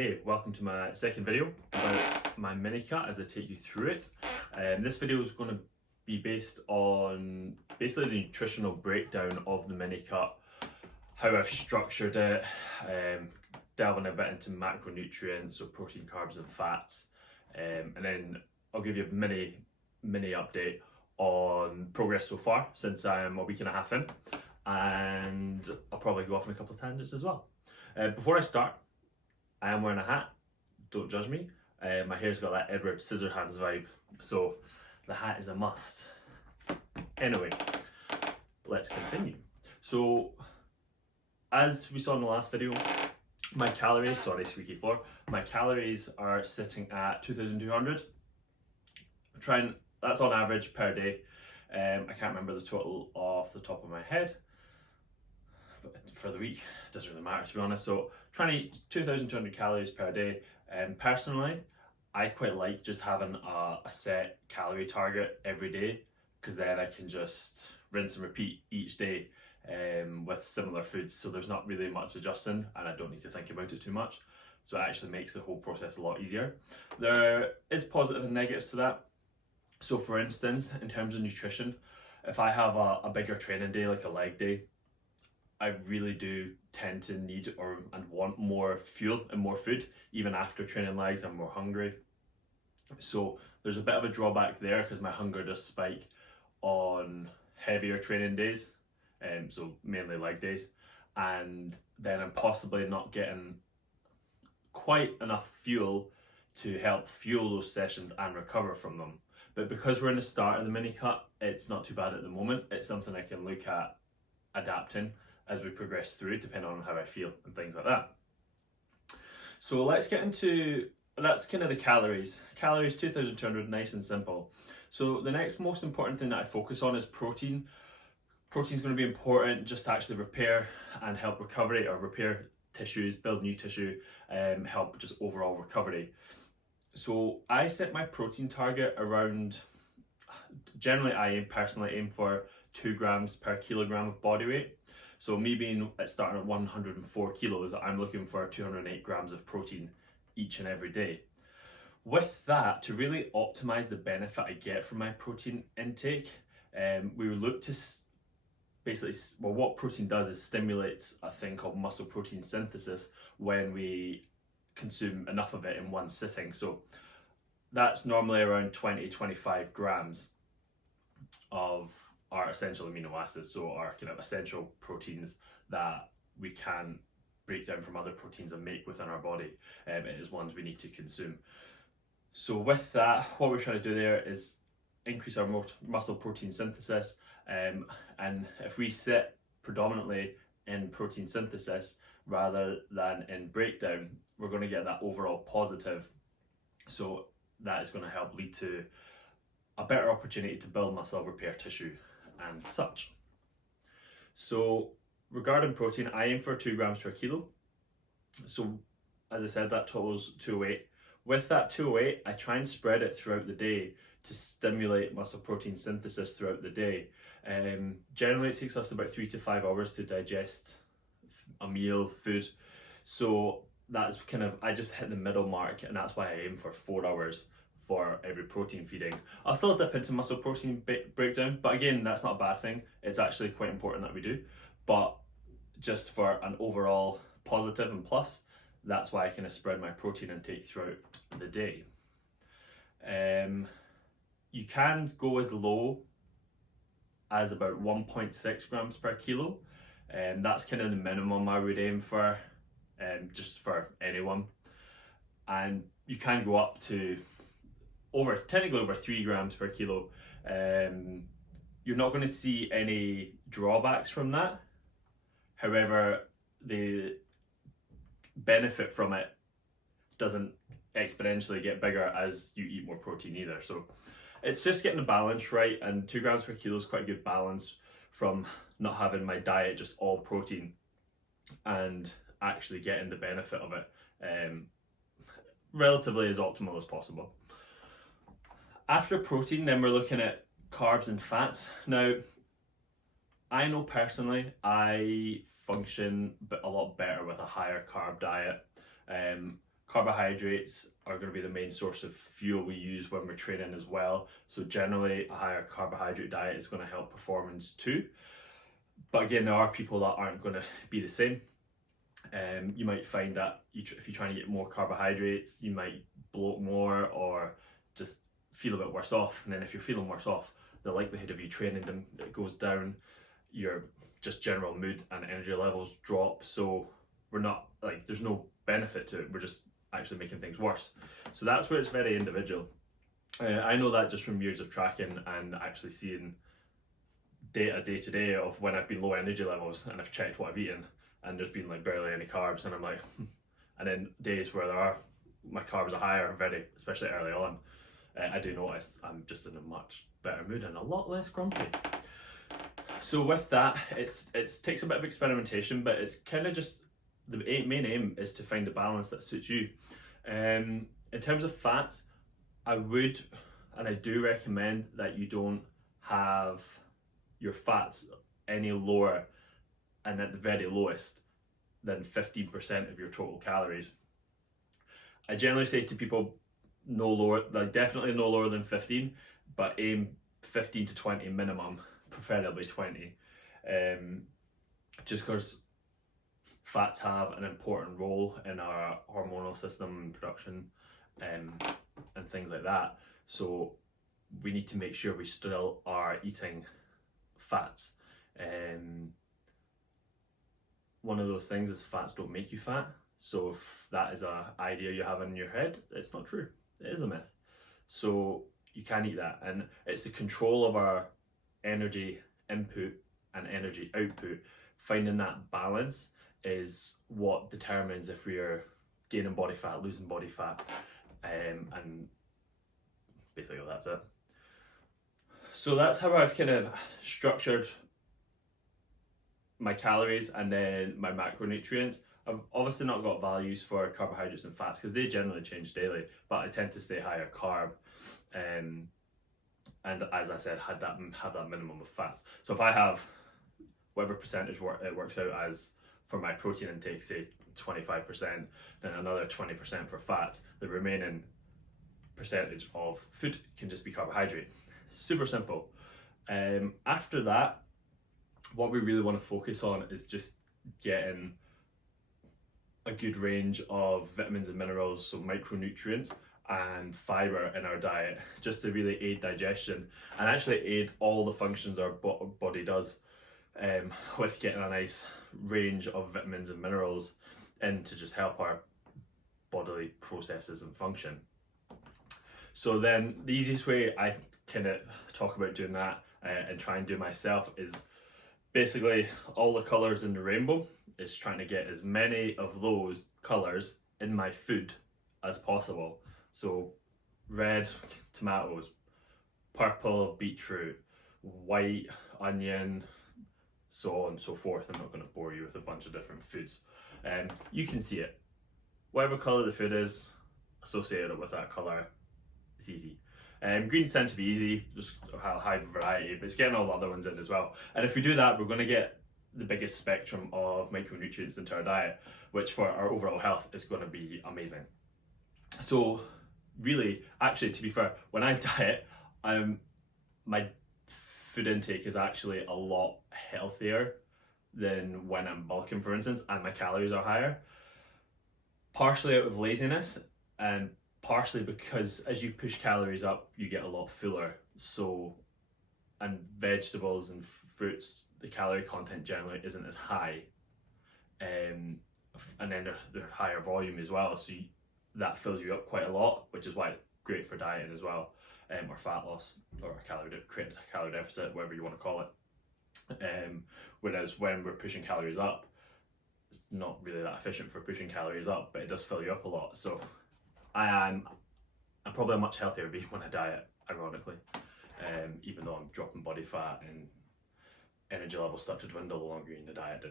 Hey, welcome to my second video about my mini cut as I take you through it. This video is going to be based on basically the nutritional breakdown of the mini cut, how I've structured it, delving a bit into macronutrients, so protein, carbs and fats, and then I'll give you a mini update on progress so far since I'm a week and a half in, and I'll probably go off on a couple of tangents as well. Before I start, I am wearing a hat, don't judge me. My hair's got that Edward Scissorhands vibe, so the hat is a must. Anyway, let's continue. So, as we saw in the last video, my calories, sorry squeaky floor, my calories are sitting at 2,200. That's on average per day. I can't remember the total off the top of my head, but for the week, it doesn't really matter to be honest. So trying to eat 2,200 calories per day. Personally, I quite like just having a set calorie target every day, because then I can just rinse and repeat each day with similar foods, so there's not really much adjusting and I don't need to think about it too much. So it actually makes the whole process a lot easier. There is positive and negatives to that. So for instance, in terms of nutrition, if I have a bigger training day, like a leg day, I really do tend to need and want more fuel and more food. Even after training legs, I'm more hungry. So there's a bit of a drawback there, because my hunger does spike on heavier training days, so mainly leg days, and then I'm possibly not getting quite enough fuel to help fuel those sessions and recover from them. But because we're in the start of the mini cut, it's not too bad at the moment. It's something I can look at adapting as we progress through, depending on how I feel and things like that. So let's get into, that's kind of the calories. Calories, 2,200, nice and simple. So the next most important thing that I focus on is protein. Protein is going to be important just to actually repair and help recovery, or repair tissues, build new tissue, help just overall recovery. So I set my protein target around, generally I personally aim for 2 grams per kilogram of body weight. So me being starting at 104 kilos, I'm looking for 208 grams of protein each and every day. With that, to really optimize the benefit I get from my protein intake, we look to basically, well, what protein does is stimulates a thing called muscle protein synthesis when we consume enough of it in one sitting. So that's normally around 20 to 25 grams of our essential amino acids, so our kind of essential proteins that we can break down from other proteins and make within our body. It is ones we need to consume. So with that, what we're trying to do there is increase our muscle protein synthesis, and if we sit predominantly in protein synthesis rather than in breakdown, we're going to get that overall positive. So that is going to help lead to a better opportunity to build muscle, repair tissue and such. So regarding protein, I aim for 2 grams per kilo. So as I said, that totals 208. With that 208, I try and spread it throughout the day to stimulate muscle protein synthesis throughout the day. Generally it takes us about 3 to 5 hours to digest a meal, food. So that's kind of, I just hit the middle mark, and that's why I aim for 4 hours for every protein feeding. I'll still dip into muscle protein breakdown, but again, that's not a bad thing. It's actually quite important that we do, but just for an overall positive and plus, that's why I kind of spread my protein intake throughout the day. You can go as low as about 1.6 grams per kilo, and that's kind of the minimum I would aim for, just for anyone. And you can go up to technically over 3 grams per kilo. You're not going to see any drawbacks from that. However, the benefit from it doesn't exponentially get bigger as you eat more protein either. So it's just getting the balance right, and 2 grams per kilo is quite a good balance from not having my diet just all protein and actually getting the benefit of it relatively as optimal as possible. After protein, then we're looking at carbs and fats. Now, I know personally I function a lot better with a higher carb diet. Carbohydrates are going to be the main source of fuel we use when we're training as well. So generally a higher carbohydrate diet is going to help performance too. But again, there are people that aren't going to be the same. You might find that if you're trying to get more carbohydrates, you might bloat more or just feel a bit worse off. And then if you're feeling worse off, the likelihood of you training them goes down, your just general mood and energy levels drop. So we're not like, there's no benefit to it. We're just actually making things worse. So that's where it's very individual. I know that just from years of tracking and actually seeing data day to day of when I've been low energy levels and I've checked what I've eaten and there's been like barely any carbs, and I'm like, and then days where my carbs are higher, especially early on, I do notice I'm just in a much better mood and a lot less grumpy. So with that, it takes a bit of experimentation, but it's kind of just the main aim is to find a balance that suits you. In terms of fats, I would and I do recommend that you don't have your fats any lower, and at the very lowest, than 15% of your total calories. I generally say to people no lower, like definitely no lower than 15, but aim 15 to 20 minimum, preferably 20. Just because fats have an important role in our hormonal system production and things like that. So we need to make sure we still are eating fats. One of those things is fats don't make you fat. So if that is an idea you have in your head, it's not true. It is a myth. So you can eat that, and it's the control of our energy input and energy output. Finding that balance is what determines if we are gaining body fat, losing body fat, and basically that's it. So that's how I've kind of structured my calories and then my macronutrients. I've obviously not got values for carbohydrates and fats because they generally change daily, but I tend to stay higher carb, and as I said, have that minimum of fats. So if I have whatever percentage it works out as for my protein intake, say 25%, then another 20% for fats, the remaining percentage of food can just be carbohydrate. Super simple. After that, what we really want to focus on is just getting a good range of vitamins and minerals, so micronutrients and fiber in our diet, just to really aid digestion and actually aid all the functions our body does, with getting a nice range of vitamins and minerals in to just help our bodily processes and function. So then the easiest way I kind of talk about doing that and try and do myself is basically all the colours in the rainbow, is trying to get as many of those colours in my food as possible. So red tomatoes, purple beetroot, white onion, so on and so forth. I'm not going to bore you with a bunch of different foods. You can see it. Whatever colour the food is, associate it with that colour. It's easy. Greens tend to be easy, just a high variety, but it's getting all the other ones in as well. And if we do that, we're going to get the biggest spectrum of micronutrients into our diet, which for our overall health is going to be amazing. So really, actually, to be fair, when I diet, my food intake is actually a lot healthier than when I'm bulking, for instance, and my calories are higher. Partially out of laziness and partially because as you push calories up, you get a lot fuller. So, and vegetables and fruits, the calorie content generally isn't as high, and then they're higher volume as well. So that fills you up quite a lot, which is why it's great for dieting as well, or fat loss, or creating a calorie deficit, whatever you want to call it. Whereas when we're pushing calories up, it's not really that efficient for pushing calories up, but it does fill you up a lot. So I'm probably a much healthier being when I diet, ironically, even though I'm dropping body fat and energy levels start to dwindle the longer you're in the diet.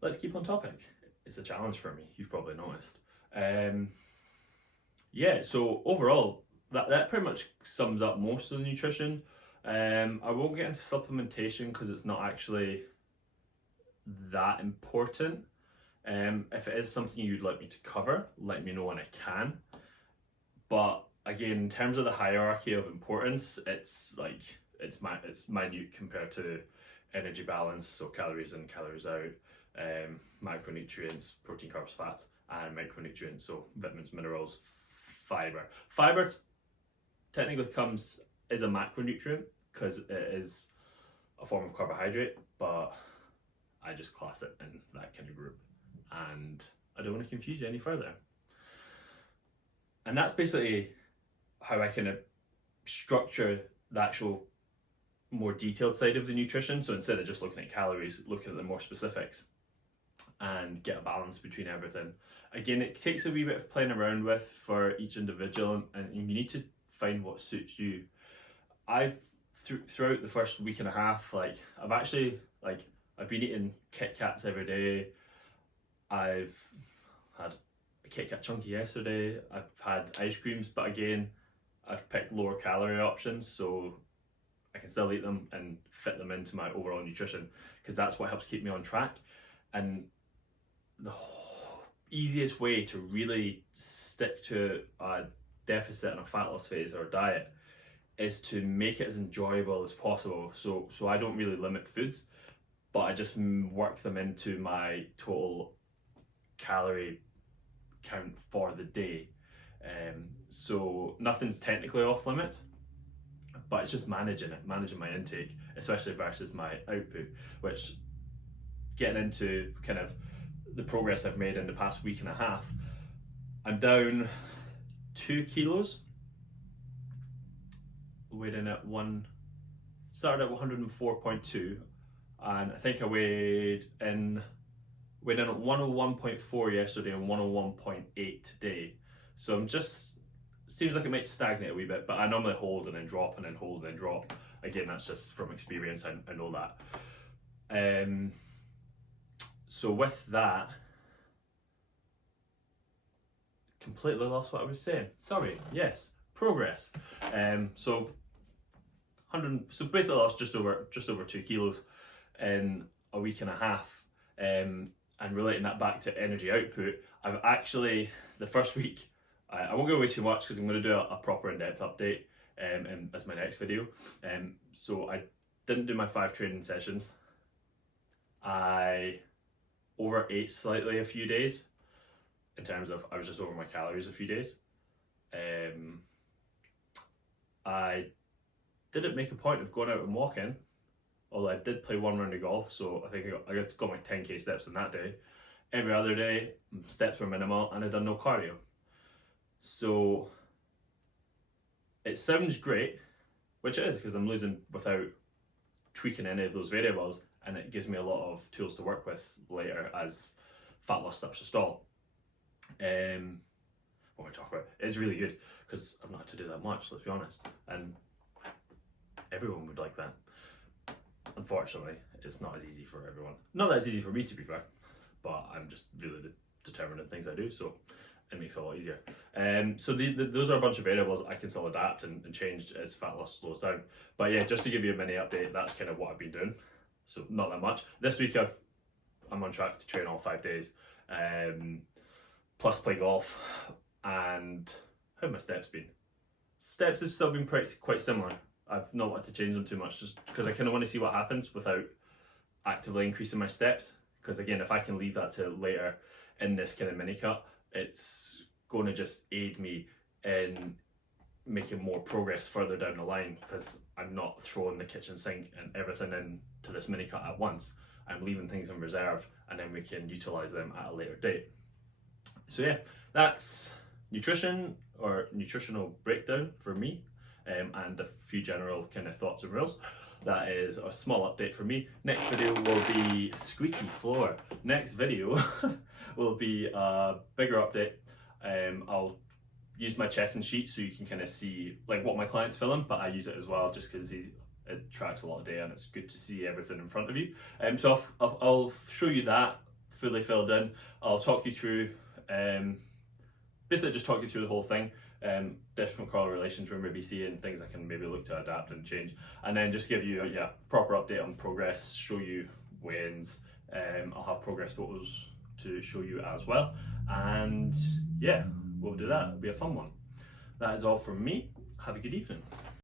Let's keep on topic. It's a challenge for me, you've probably noticed. Yeah, so overall, that pretty much sums up most of the nutrition. I won't get into supplementation because it's not actually that important. If it is something you'd like me to cover, let me know when I can. But again, in terms of the hierarchy of importance, it's minute compared to energy balance, so calories in, calories out, macronutrients, protein, carbs, fats, and micronutrients, so vitamins, minerals, fiber. Fiber technically is a macronutrient because it is a form of carbohydrate, but I just class it in that kind of group, and I don't want to confuse you any further. And that's basically how I kind of structure the actual more detailed side of the nutrition. So instead of just looking at calories, looking at the more specifics and get a balance between everything. Again, it takes a wee bit of playing around with for each individual, and you need to find what suits you. I've throughout the first week and a half, I've been eating Kit Kats every day. I've had a Kit Kat chunky yesterday. I've had ice creams, but again, I've picked lower calorie options so I can still eat them and fit them into my overall nutrition, because that's what helps keep me on track. And the easiest way to really stick to a deficit and a fat loss phase or diet is to make it as enjoyable as possible. So I don't really limit foods, but I just work them into my total calorie count for the day. So nothing's technically off limits, but it's just managing my intake, especially versus my output, which, getting into kind of the progress I've made in the past week and a half, I'm down 2 kilos, weighing at started at 104.2, and I think I weighed in at 101.4 yesterday and 101.8 today. So I'm just, seems like it might stagnate a wee bit, but I normally hold and then drop and then hold and then drop. Again, that's just from experience, I know that. So with that, completely lost what I was saying. Sorry. Yes, progress. So basically lost just over 2 kilos in a week and a half. And relating that back to energy output, I've actually, the first week, I won't go away too much because I'm going to do a proper in-depth update as my next video. So I didn't do my 5 training sessions. I overate slightly a few days, in terms of I was just over my calories a few days. I didn't make a point of going out and walking, although I did play 1 round of golf, so I think I got my 10k steps on that day. Every other day, steps were minimal, and I'd done no cardio. So it sounds great, which it is, because I'm losing without tweaking any of those variables, and it gives me a lot of tools to work with later as fat loss starts to stall. What we talk about, it's really good because I've not had to do that much, let's be honest, and everyone would like that. Unfortunately, it's not as easy for everyone. Not that it's easy for me, to be fair, but I'm just really determined in things I do, so it makes it a lot easier. So those are a bunch of variables I can still adapt and change as fat loss slows down. But yeah, just to give you a mini update, that's kind of what I've been doing. So not that much. This week I'm on track to train all 5 days, plus play golf. And how have my steps been? Steps have still been quite similar. I've not wanted to change them too much, just because I kind of want to see what happens without actively increasing my steps. Because again, if I can leave that to later in this kind of mini cut, it's going to just aid me in making more progress further down the line, because I'm not throwing the kitchen sink and everything into this mini cut at once. I'm leaving things in reserve, and then we can utilize them at a later date. So yeah, that's nutrition or nutritional breakdown for me, and a few general kind of thoughts and rules. That is a small update for me. Next video will be squeaky floor. Next video will be a bigger update. I'll use my check-in sheet so you can kind of see like what my client's filling, but I use it as well just because it tracks a lot of data and it's good to see everything in front of you. So I'll show you that fully filled in. I'll talk you through, basically just talk you through the whole thing. Different correlations we're maybe seeing, things I can maybe look to adapt and change, and then just give you a proper update on progress, show you weigh-ins. I'll have progress photos to show you as well. And yeah, we'll do that. It'll be a fun one. That is all from me. Have a good evening.